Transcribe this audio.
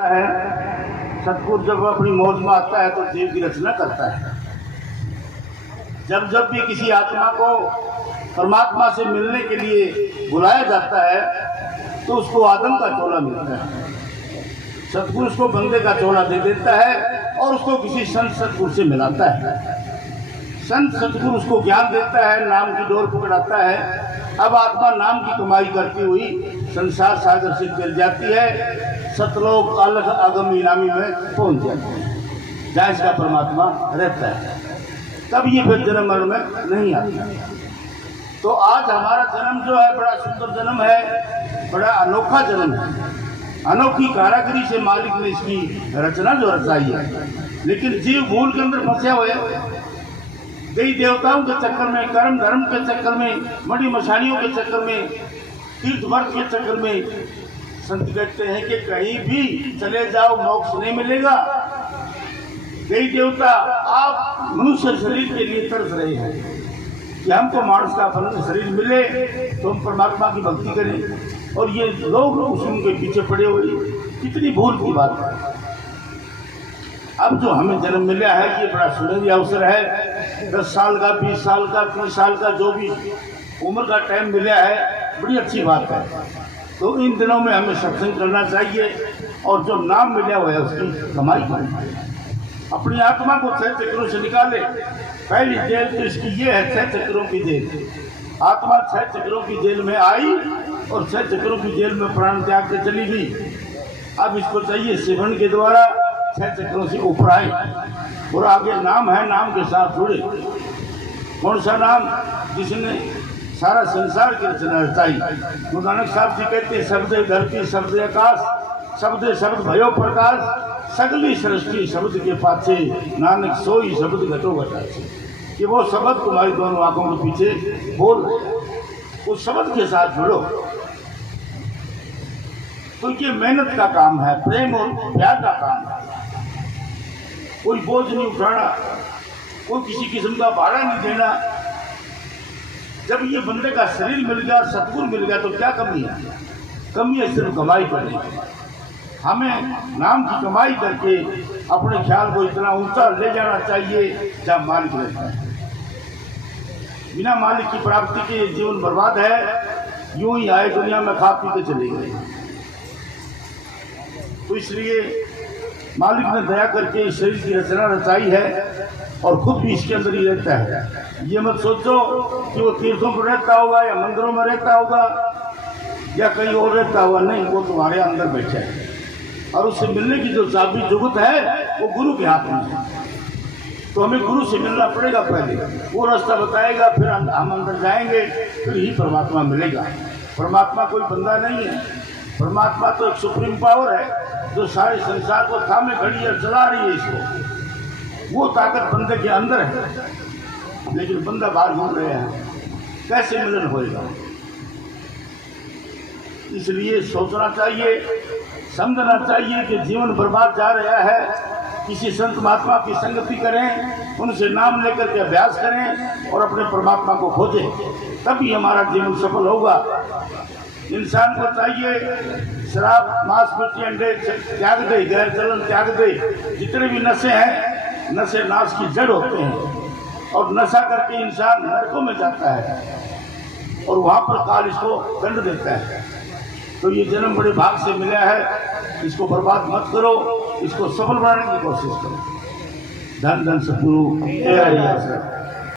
है सतगुरु जब अपनी मौज में आता है तो जीव की रचना करता है। जब जब भी किसी आत्मा को परमात्मा से मिलने के लिए बुलाया जाता है तो उसको आदम का चोला मिलता है। सतगुरु उसको बंदे का चोला दे देता है और उसको किसी संत सतगुरु से मिलाता है। संत सतगुरु उसको ज्ञान देता है, नाम की डोर पकड़ाता है। अब आत्मा नाम की कमाई करती हुई संसार सागर से गिर जाती है, सतलोक अलग आगम इनामी में पहुंच जाती है जहाँ इसका परमात्मा रहता है। तब ये फिर जन्म मरण में नहीं आता। तो आज हमारा जन्म जो है बड़ा सुंदर जन्म है, बड़ा अनोखा जन्म है। अनोखी कारागरी से मालिक ने इसकी रचना जो रचाई है, लेकिन जीव भूल के अंदर फंसे हुए देवी देवताओं के चक्कर में, कर्म धर्म के चक्कर में, मड़ी मशानियों के चक्कर में, तीर्थ वर्ग के चक्कर में। संत कहते हैं कि कहीं भी चले जाओ मोक्ष नहीं मिलेगा। देवी देवता आप मनुष्य शरीर के लिए तरस रहे हैं कि हमको मानस का अपन शरीर मिले तो हम परमात्मा की भक्ति करें, और ये लोग उनके पीछे पड़े हुए। कितनी भूल की बात है। अब जो हमें जन्म मिला है ये बड़ा सुनहरी अवसर है। 10 साल का, 20 साल का, 30 साल का जो भी उम्र का टाइम मिला है, बड़ी अच्छी बात है। तो इन दिनों में हमें सत्संग करना चाहिए और जो नाम मिला हुआ है उसकी कमाई करनी चाहिए। अपनी आत्मा को 6 चक्रों से निकाले। पहली जेल तो इसकी ये है, 6 चक्रों की जेल। आत्मा 6 चक्रों की जेल में आई और 6 चक्रों की जेल में प्राण त्याग के चली गई। अब इसको चाहिए सेवन के द्वारा 6 चक्रों से ऊपर आए और आगे नाम है, नाम के साथ जुड़े। कौन सा नाम? जिसने सारा संसार की रचना रचाई। गुरु नानक साहब जी कहते हैं, शब्द धरती शब्द आकाश, शब्द शब्द भयो प्रकाश, सगली सृष्टि शब्द के पाछे, नानक सोई शब्द घटो घटाचे। कि वो शब्द तुम्हारी दोनों आंखों के पीछे बोल रहे, उस शब्द के साथ जुड़ो। तो ये मेहनत का काम है, प्रेम और प्यार का काम है। कोई बोझ नहीं उठाना, कोई किसी किस्म का भाड़ा नहीं देना। जब ये बंदे का शरीर मिल गया, सतगुरु मिल गया, तो क्या कमी है? कमी है सिर्फ कमाई करने की। हमें नाम की कमाई करके अपने ख्याल को इतना ऊंचा ले जाना चाहिए जहाँ मालिक रहता है। बिना मालिक की प्राप्ति के जीवन बर्बाद है। यूं ही आए दुनिया में खा पी के चले गए। तो इसलिए मालिक ने दया करके इस शरीर की रचना रचाई है और खुद भी इसके अंदर ही रहता है। ये मत सोचो कि वो तीर्थों पर रहता होगा या मंदिरों में रहता होगा या कहीं और रहता होगा। नहीं, वो तुम्हारे अंदर बैठा है और उससे मिलने की जो चाबी जुगत है वो गुरु के हाथ में है। तो हमें गुरु से मिलना पड़ेगा। पहले वो रास्ता बताएगा, फिर हम अंदर जाएंगे, फिर ही परमात्मा मिलेगा। परमात्मा कोई बंदा नहीं है। परमात्मा तो एक सुप्रीम पावर है जो सारे संसार को थामे खड़ी है, चला रही है इसको। वो ताकत बंदे के अंदर है, लेकिन बंदा बाहर घूम रहे हैं। कैसे मिलन होएगा? इसलिए सोचना चाहिए, समझना चाहिए कि जीवन बर्बाद जा रहा है। किसी संत महात्मा की संगति करें, उनसे नाम लेकर के अभ्यास करें और अपने परमात्मा को खोजें, तभी हमारा जीवन सफल होगा। इंसान को चाहिए शराब, मांस, मिट्टी, अंडे त्याग दे, गैर चलन त्याग दे। जितने भी नशे हैं, नशे नाश की जड़ होते हैं और नशा करके इंसान नरकों में जाता है और वहाँ पर काल इसको दंड देता है। तो ये जन्म बड़े भाग से मिला है, इसको बर्बाद मत करो, इसको सफल बनाने की कोशिश करो। धन धन सतगुरु।